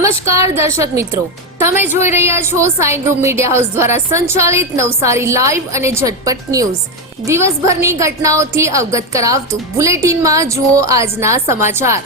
નમસ્કાર દર્શક મિત્રો. તમે જોઈ રહ્યા છો સાઈ ગ્રુપ મીડિયા હાઉસ દ્વારા સંચાલિત નવસારી લાઈવ અને ઝટપટ ન્યૂઝ. દિવસભરની ઘટનાઓથી અવગત કરાવતું બુલેટિનમાં જુઓ આજના સમાચાર.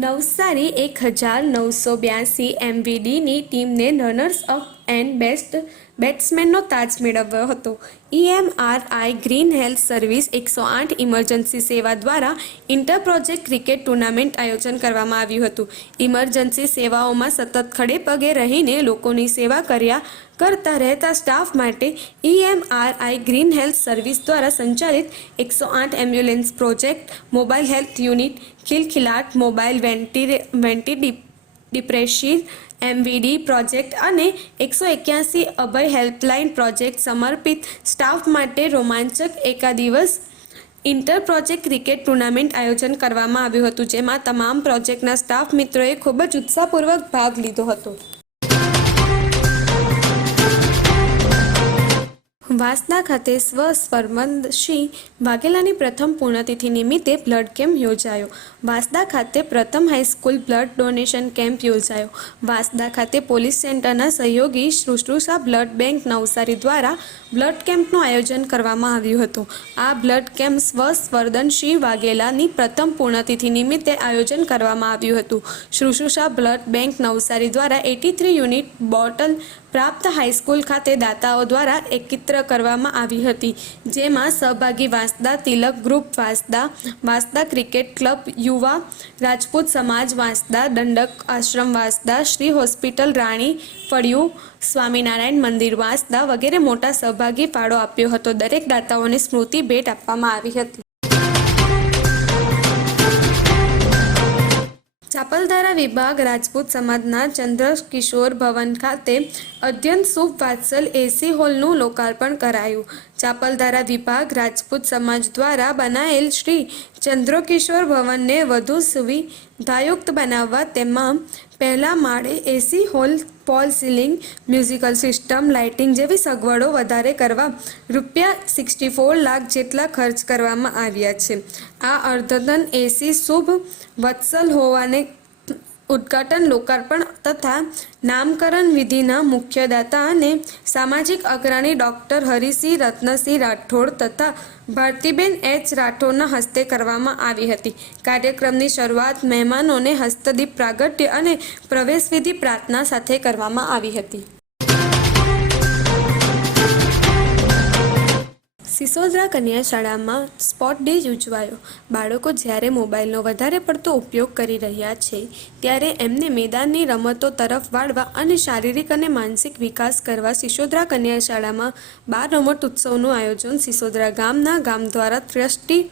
નવસારી એક હજાર નવસો બ્યાસી એમવીડીની ટીમને રનર્સ અપ એન્ડ બેસ્ટ બેટ્સમેનનો તાજ મેળવ્યો હતો. ઈએમઆરઆઈ ગ્રીન હેલ્થ સર્વિસ એકસો આઠ ઇમરજન્સી સેવા દ્વારા ઇન્ટર પ્રોજેક્ટ ક્રિકેટ ટુર્નામેન્ટ આયોજન કરવામાં આવ્યું હતું. ઇમરજન્સી સેવાઓમાં સતત ખડે પગે રહીને લોકોની સેવા કર્યા કરતા રહેતા સ્ટાફ માટે ઈએમઆરઆઈ ગ્રીન હેલ્થ સર્વિસ દ્વારા સંચાલિત એકસો આઠ ambulance project mobile health unit Khilkhilat mobile વેન્ટી વેન્ટી ડિપ્રેશન એમવીડી પ્રોજેક્ટ અને એકસો એક્યાસી અભય હેલ્પલાઇન પ્રોજેક્ટ સમર્પિત સ્ટાફ માટે રોમાંચક એકા દિવસ ઇન્ટર પ્રોજેક્ટ ક્રિકેટ ટુર્નામેન્ટ આયોજન કરવામાં આવ્યું હતું, જેમાં તમામ પ્રોજેક્ટના સ્ટાફ મિત્રોએ ખૂબ જ ઉત્સાહપૂર્વક ભાગ લીધો હતો. વાસદા ખાતે સ્વ સ્વરમંદ સિંહ વાઘેલાની પ્રથમ પૂર્ણતિથિ નિમિત્તે બ્લડ કેમ્પ યોજાયો. વાસદા ખાતે પ્રથમ હાઈસ્કૂલ બ્લડ ડોનેશન કેમ્પ યોજાયો. વાસદા ખાતે પોલીસ સેન્ટરના સહયોગી શુશ્રુષા બ્લડ બેંક નવસારી દ્વારા બ્લડ કેમ્પનું આયોજન કરવામાં આવ્યું હતું. આ બ્લડ કેમ્પ સ્વ સ્વર્ધન સિંહ વાઘેલાની પ્રથમ પૂર્ણતિથિ નિમિત્તે આયોજન કરવામાં આવ્યું હતું. શુશ્રુષા બ્લડ બેંક નવસારી દ્વારા એટી થ્રી યુનિટ બોટલ પ્રાપ્ત હાઈસ્કૂલ ખાતે દાતાઓ દ્વારા એકત્ર કરવામાં આવી હતી, જેમાં સહભાગી Vansda Tilak group Vansda Vansda cricket club, યુવા રાજપૂત સમાજ વાંસદા, દંડક આશ્રમ વાંસદા, શ્રી હોસ્પિટલ રાણી, ફળિયું, સ્વામિનારાયણ મંદિર વાંસદા વગેરે મોટા સહભાગી ફાળો આપ્યો હતો. દરેક દાતાઓને સ્મૃતિ ભેટ આપવામાં આવી હતી. ચાપલધારા વિભાગ રાજપૂત સમાજના ચંદ્ર કિશોર ભવન ખાતે અધ્યયન શુભ વાત્સલ એસી હોલનું લોકાર્પણ કરાયું. ચાપલધારા વિભાગ રાજપૂત સમાજ દ્વારા બનાયેલ શ્રી ચંદ્રકિશોર ભવનને વધુ સુવિધાયુક્ત બનાવવા તેમાં પહેલા માળે એસી હોલ પોલ સીલિંગ, મ્યુઝિકલ સિસ્ટમ, લાઇટિંગ જેવી સગવડો વધારે કરવા રૂપિયા સિક્સટી ફોર લાખ જેટલા ખર્ચ કરવામાં આવ્યા છે. આ અર્ધતન એસી શુભ વત્સલ હોવાને ઉદ્ઘાટન લોકાર્પણ તથા નામકરણ વિધિના મુખ્યદાતા અને સામાજિક અગ્રણી ડૉક્ટર હરિસિંહ રત્નસિંહ રાઠોડ તથા ભારતીબેન એચ રાઠોડના હસ્તે કરવામાં આવી હતી. કાર્યક્રમની શરૂઆત મહેમાનોને હસ્તદીપ પ્રાગટ્ય અને પ્રવેશવિધિ પ્રાર્થના સાથે કરવામાં આવી હતી. સિસોદરા કન્યા શાળામાં સ્પોટ ડે ઉજવાયો. બાળકો જ્યારે મોબાઈલનો વધારે પડતો ઉપયોગ કરી રહ્યા છે, ત્યારે એમને મેદાનની રમતો તરફ વાળવા અને શારીરિક અને માનસિક વિકાસ કરવા સિસોદરા કન્યા શાળામાં બાર રમત ઉત્સવનું આયોજન સિસોદરા ગામના ગામ દ્વારા ટ્રસ્ટી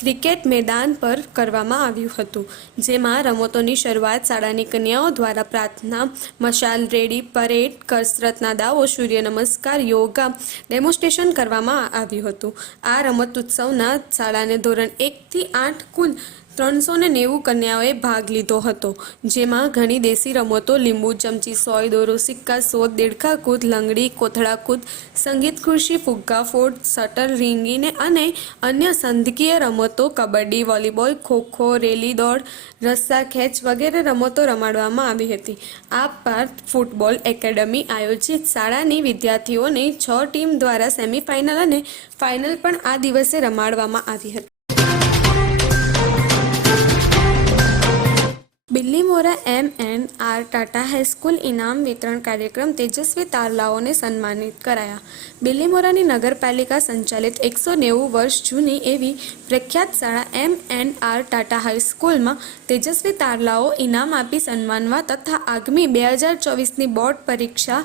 ક્રિકેટ મેદાન પર કરવામાં આવ્યું હતું, જેમાં રમતોની શરૂઆત શાળાની કન્યાઓ દ્વારા પ્રાર્થના, મશાલ રેડી, પરેડ, કસરતના દાવો, સૂર્ય નમસ્કાર, યોગા ડેમોન્સ્ટ્રેશન કરવામાં આવ્યું હતું. આ રમત ઉત્સવના શાળાને ધોરણ એકથી આઠ કુલ ત્રણસો ને નેવું કન્યાઓએ ભાગ લીધો હતો, જેમાં ઘણી દેશી રમતો, લીંબુ, ચમચી, સોય, દોરો, સિક્કા સોદ દેડખા કૂદ, લંગડી, કોથળા કૂદ, સંગીત ખુરશી, ફુગ્ગા ફોડ શટર, રીંગીને અને અન્ય સંધકીય રમતો, કબડ્ડી, વોલીબોલ, ખોખો, રેલી દોડ, રસ્સા, ખેંચ વગેરે રમતો રમાડવામાં આવી હતી. આ પાર્થ ફૂટબોલ એકેડમી આયોજિત શાળાની વિદ્યાર્થીઓની છ ટીમ દ્વારા સેમિફાઇનલ અને ફાઇનલ પણ આ દિવસે રમાડવામાં આવી હતી. Bilimora M N R Tata high school ઇનામ વિતરણ કાર્યક્રમ તેજસ્વી તારલાઓને સન્માનિત કરાયા. બિલ્લીમોરાની નગરપાલિકા સંચાલિત એકસો નેવું વર્ષ જૂની એવી પ્રખ્યાત શાળા એમ એન્ડ આર ટાટા હાઈસ્કૂલમાં તેજસ્વી તારલાઓ ઇનામ આપી સન્માનવા તથા આગામી બે હજાર ચોવીસની બોર્ડ પરીક્ષા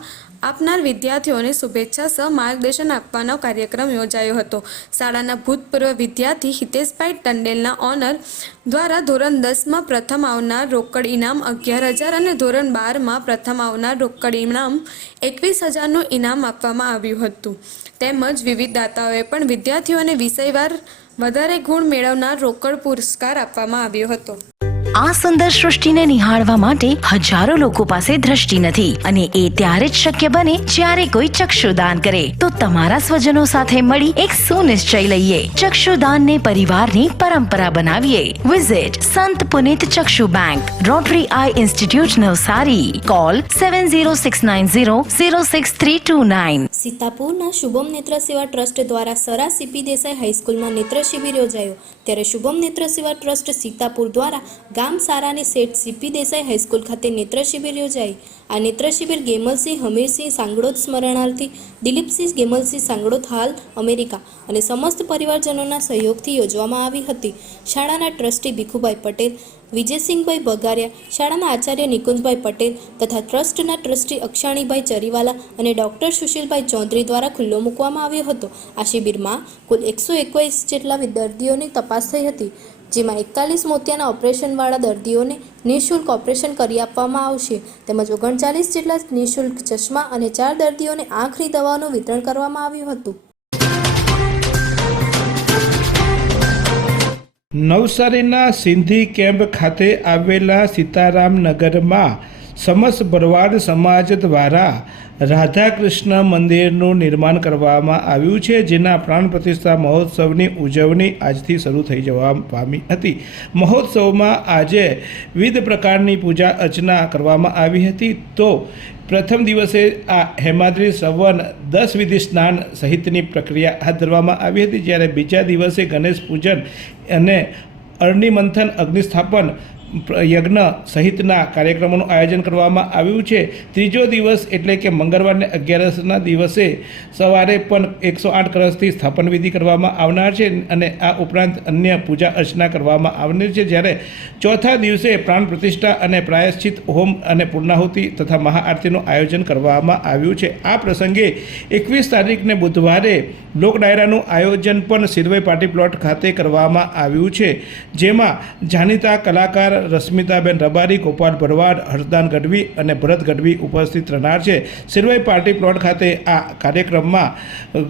આપનાર વિદ્યાર્થીઓને શુભેચ્છા સહ માર્ગદર્શન આપવાનો કાર્યક્રમ યોજાયો હતો. શાળાના ભૂતપૂર્વ વિદ્યાર્થી હિતેશભાઈ ટંડેલના ઓનર દ્વારા ધોરણ દસમાં પ્રથમ આવનાર રોકડ ઇનામ અગિયાર હજાર અને ધોરણ બારમાં પ્રથમ આવનાર રોકડ ઇનામ એકવીસ હજારનું ઇનામ આપવામાં આવ્યું હતું. તેમજ વિવિધ દાતાઓએ પણ વિદ્યાર્થીઓને વિષયવાર વધારે ગુણ મેળવનાર રોકડ પુરસ્કાર આપવામાં આવ્યો હતો. આ સુંદર સૃષ્ટિને નિહાળવા માટે હજારો લોકો પાસે દ્રષ્ટિ નથી અને એ ત્યારે જ શક્ય બને જ્યારે કોઈ ચક્ષુદાન કરે. તો તમારા સ્વજનો સાથે મળી એક સુનિશ્ચય લઈએ. ચક્ષુદાનને પરિવારની પરંપરા બનાવીએ. Visit Sant Punit Chakshu bank rotary eye institute Navsari. Call seven zero six nine zero zero six three two nine સીતાપુરના Shubham નેત્ર સેવા ટ્રસ્ટ દ્વારા સરા સીપી દેસાઈ હાઈસ્કૂલમાં નેત્ર શિબિર યોજાયો. ત્યારે શુભમ નેત્ર સેવા ટ્રસ્ટ સીતાપુર દ્વારા ગામ સારાની શેઠ સીપી દેસાઈ હાઈસ્કૂલ ખાતે નેત્ર શિબિર યોજાઈ. આ નેત્ર શિબિર ગેમલસિંહ, હમીરસિંહ સાંગડોદ સ્મરણાર્થી, દિલીપસિંહ ગેમલસિંહ સાંગડોદ હાલ અમેરિકા અને સમસ્ત પરિવારજનોના સહયોગથી યોજવામાં આવી હતી. શાળાના ટ્રસ્ટી ભીખુભાઈ પટેલ, વિજયસિંહભાઈ બગારિયા, શાળાના આચાર્ય નિકુંજભાઈ પટેલ તથા ટ્રસ્ટના ટ્રસ્ટી અક્ષાણીભાઈ ચરીવાલા અને ડોક્ટર સુશીલભાઈ ચૌધરી દ્વારા ખુલ્લો મૂકવામાં આવ્યો હતો. આ શિબિરમાં કુલ એકસો એકવીસ જેટલા દર્દીઓની તપાસ થઈ હતી. જેમાં એકતાલીસ મોતિયાના ઓપરેશનવાળા દર્દીઓને નિઃશુલ્ક ઓપરેશન કરી આપવામાં આવશે. તેમજ ઓગણચાલીસ જેટલા નિઃશુલ્ક ચશ્મા અને ચાર દર્દીઓને આંખની દવાઓનું વિતરણ કરવામાં આવ્યું હતું. નવસારીના સિંધી કેમ્પ ખાતે આવેલા સીતારામ નગરમાં સમસ્ત ભરવાડ સમાજ દ્વારા રાધાકૃષ્ણ મંદિરનું નિર્માણ કરવામાં આવ્યું છે, જેના પ્રાણ પ્રતિષ્ઠા મહોત્સવની ઉજવણી આજથી શરૂ થઈ જવા પામી હતી. મહોત્સવમાં આજે વિવિધ પ્રકારની પૂજા અર્ચના કરવામાં આવી હતી. તો પ્રથમ દિવસે આ હેમાદ્રી સવન દસ વિધિ સ્નાન સહિતની પ્રક્રિયા હાથ ધરવામાં આવી હતી, જ્યારે બીજા દિવસે ગણેશ પૂજન અને અરણી અગ્નિસ્થાપન યજ્ઞ સહિતના કાર્યક્રમોનું આયોજન કરવામાં આવ્યું છે. ત્રીજો દિવસ એટલે કે મંગળવારને અગિયારસના દિવસે સવારે પણ એકસો આઠ કળશથી સ્થાપન વિધિ કરવામાં આવનાર છે અને આ ઉપરાંત અન્ય પૂજા અર્ચના કરવામાં આવનાર છે. જ્યારે ચોથા દિવસે પ્રાણ પ્રતિષ્ઠા અને પ્રાયશ્ચિત હોમ અને પૂર્ણાહુતિ તથા મહાઆરતીનું આયોજન કરવામાં આવ્યું છે. આ પ્રસંગે એકવીસ તારીખને બુધવારે લોક ડાયરાનું આયોજન પણ સિરવે પાર્ટી પ્લોટ ખાતે કરવામાં આવ્યું છે. જેમાં જાણીતા કલાકાર રશ્મિતાબેન રબારી, ગોપાલ ભરવાડ, હરદાન ગઢવી અને ભરત ગઢવી ઉપસ્થિત રહેનાર છે. સિરવાઈ પાર્ટી પ્લોટ ખાતે આ કાર્યક્રમમાં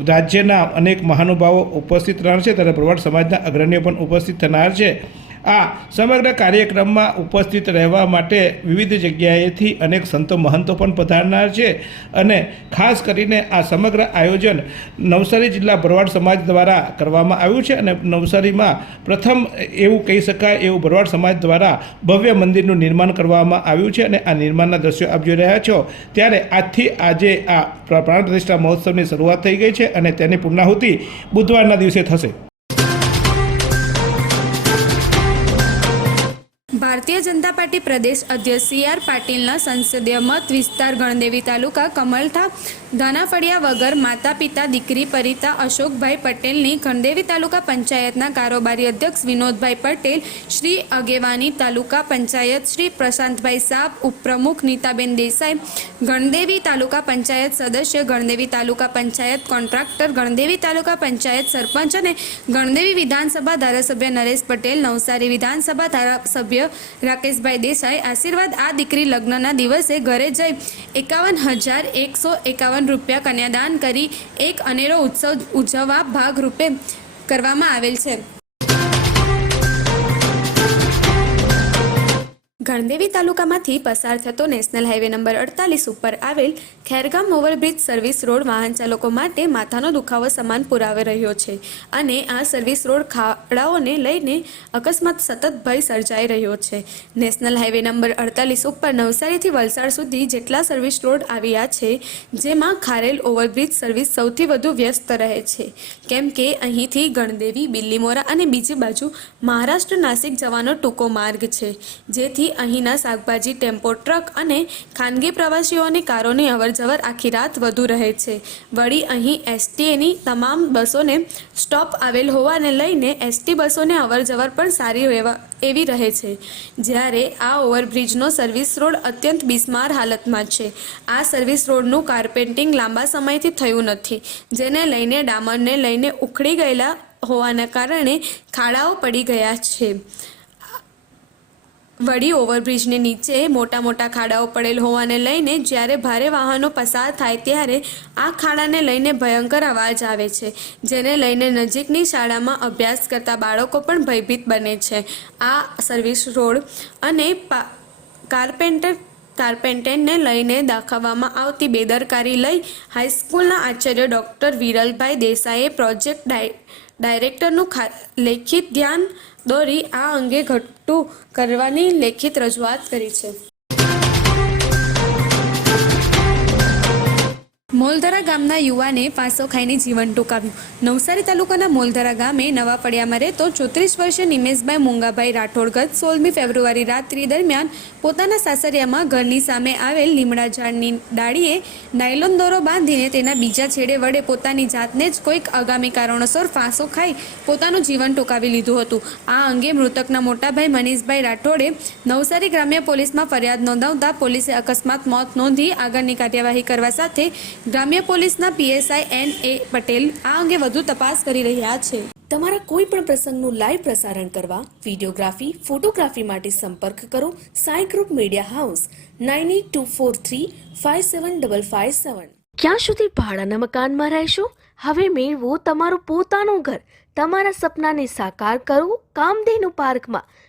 રાજ્યના અનેક મહાનુભાવો ઉપસ્થિત રહેનાર છે. ત્યારે ભરવાડ સમાજના અગ્રણીઓ પણ ઉપસ્થિત થનાર છે. આ સમગ્ર કાર્યક્રમમાં ઉપસ્થિત રહેવા માટે વિવિધ જગ્યાએથી અનેક સંતો મહંતો પણ પધારનાર છે અને ખાસ કરીને આ સમગ્ર આયોજન નવસારી જિલ્લા ભરવાડ સમાજ દ્વારા કરવામાં આવ્યું છે અને નવસારીમાં પ્રથમ એવું કહી શકાય એવું ભરવાડ સમાજ દ્વારા ભવ્ય મંદિરનું નિર્માણ કરવામાં આવ્યું છે અને આ નિર્માણના દ્રશ્યો આપ જોઈ રહ્યા છો. ત્યારે આજથી આજે આ પ્ર- પ્રાણ પ્રતિષ્ઠા મહોત્સવની શરૂઆત થઈ ગઈ છે અને તેની પૂર્ણાહુતિ બુધવારના દિવસે થશે. ભારતીય જનતા પાર્ટી પ્રદેશ અધ્યક્ષ સી આર પાટીલના સંસદીય મત વિસ્તાર ગણદેવી તાલુકા કમલથા ધાનાફળિયા વગર માતા પિતા દીકરી પરિતા અશોકભાઈ પટેલની ગણદેવી તાલુકા પંચાયતના કારોબારી અધ્યક્ષ વિનોદભાઈ પટેલ, શ્રી અગેવાની તાલુકા પંચાયત શ્રી પ્રશાંતભાઈ સાપ ઉપપ્રમુખ નીતાબેન દેસાઈ, ગણદેવી તાલુકા પંચાયત સદસ્ય, ગણદેવી તાલુકા પંચાયત કોન્ટ્રાક્ટર, ગણદેવી તાલુકા પંચાયત સરપંચ અને ગણદેવી વિધાનસભા ધારાસભ્ય નરેશ પટેલ, નવસારી વિધાનસભા ધારાસભ્ય રાકેશભાઈ દેસાઈ આશીર્વાદ આ દીકરી લગ્નના દિવસે ઘરે જઈ એકાવન હજાર એકસો એકાવન રૂપિયા કન્યાદાન કરી એક અનેરો ઉત્સવ ઉજવવા ભાગરૂપે કરવામાં આવેલ છે. ગણદેવી તાલુકામાંથી પસાર થતો નેશનલ હાઈવે નંબર અડતાલીસ ઉપર આવેલ ખેરગામ ઓવરબ્રિજ સર્વિસ રોડ વાહન ચાલકો માટે માથાનો દુખાવો સમાન પુરાવે રહ્યો છે અને આ સર્વિસ રોડ ખાડાઓને લઈને અકસ્માત સતત ભય સર્જાઈ રહ્યો છે. નેશનલ હાઈવે નંબર અડતાલીસ ઉપર નવસારીથી વલસાડ સુધી જેટલા સર્વિસ રોડ આવ્યા છે, જેમાં ખારેલ ઓવરબ્રિજ સર્વિસ સૌથી વધુ વ્યસ્ત રહે છે. કેમ કે અહીંથી ગણદેવી, બિલ્લીમોરા અને બીજી બાજુ મહારાષ્ટ્ર નાસિક જવાનો ટૂંકો માર્ગ છે, જેથી અહીંના શાકભાજી, ટેમ્પો, ટ્રક અને ખાનગી પ્રવાસીઓની કારોની અવરજવર આખી રાત વધુ રહે છે. વળી અહીં એસટીએની તમામ બસોને સ્ટોપ આવેલ હોવાને લઈને એસટી બસોને અવરજવર પણ સારી એવી રહે છે. જ્યારે આ ઓવરબ્રિજનો સર્વિસ રોડ અત્યંત બિસ્માર હાલતમાં છે. આ સર્વિસ રોડનું કાર્પેન્ટિંગ લાંબા સમયથી થયું નથી, જેને લઈને ડામરને લઈને ઉખડી ગયેલા હોવાના કારણે ખાડાઓ પડી ગયા છે. વડી ઓવરબ્રિજની નીચે મોટા મોટા ખાડાઓ પડેલ હોવાને લઈને જ્યારે ભારે વાહનો પસાર થાય ત્યારે આ ખાડાને લઈને ભયંકર અવાજ આવે છે, જેને લઈને નજીકની શાળામાં અભ્યાસ કરતા બાળકો પણ ભયભીત બને છે. આ સર્વિસ રોડ અને કાર્પેન્ટર કાર્પેન્ટેનને લઈને દાખવવામાં આવતી બેદરકારી લઈ હાઈસ્કૂલના આચાર્ય ડૉક્ટર વિરલભાઈ દેસાઈએ પ્રોજેક્ટ ડાય ડાયરેક્ટરનું લેખિત ધ્યાન દોરી આ અંગે ઘટતું કરવાની લેખિત રજૂઆત કરી છે. મોલધરા ગામના યુવાને પાસો ખાઈને જીવન ટૂંકાવ્યું. નવસારી તાલુકાના મોલધરા ગામે નવા પડિયામાં રહેતો ચોત્રીસ વર્ષીય નિમેશભાઈ મુંગાભાઈ રાઠોડ ગત સોળમી ફેબ્રુઆરી રાત્રિ દરમિયાન પોતાના સાસરિયામાં ઘરની સામે આવેલ લીમડા ઝાડની ડાળીએ નાયલોન દોરો બાંધીને તેના બીજા છેડે વડે પોતાની જાતને જ કોઈક આગામી કારણોસર ફાંસો ખાઈ પોતાનું જીવન ટૂંકાવી લીધું હતું. આ અંગે મૃતકના મોટાભાઈ મનીષભાઈ રાઠોડે નવસારી ગ્રામ્ય પોલીસમાં ફરિયાદ નોંધાવતા પોલીસે અકસ્માત મોત નોંધી આગળની કાર્યવાહી કરવા સાથે ગ્રામ્ય પોલીસના પીએસઆઈ એન એ પટેલ આ અંગે વધુ તપાસ કરી રહ્યા છે. તમારા કોઈ પણ પ્રસંગનું લાઈવ પ્રસારણ કરવા વિડીયોગ્રાફી ફોટોગ્રાફી માટે સંપર્ક કરો Sai group media house nine eight two four three five seven double five seven. ક્યાં સુધી ભાડાના મકાનમાં રહેશો? હવે મેળવો તમારું પોતાનું ઘર. તમારા સપનાને સાકાર કરો કામધેનુ પાર્કમાં.